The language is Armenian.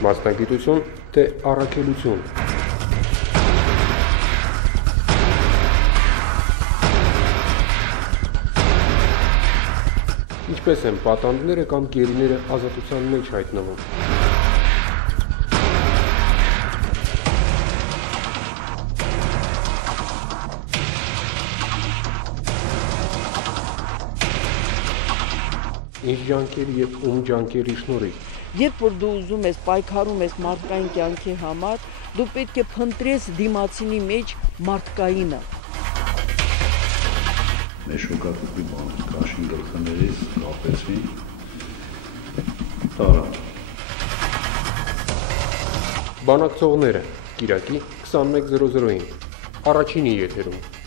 Մասնագիտություն, թե առաքելություն։ Ինչպես են պատանդները կամ գերիները ազատության մեջ հայտնվում։ Ինչ ջանքերի եւ ում ջանքերի շնորհիվ։ Երբ որ դու ուզում ես պայքարում ես մարդկային կյանքի համար, դու պետք է փնտրես դիմացինի մեջ մարդկայինը։ Մեր շոկատուկի կաշին գլխներից կապեցի, տարա։ Բանակցողները, Կիրակի 21:00-ին, առաջինի եթերում։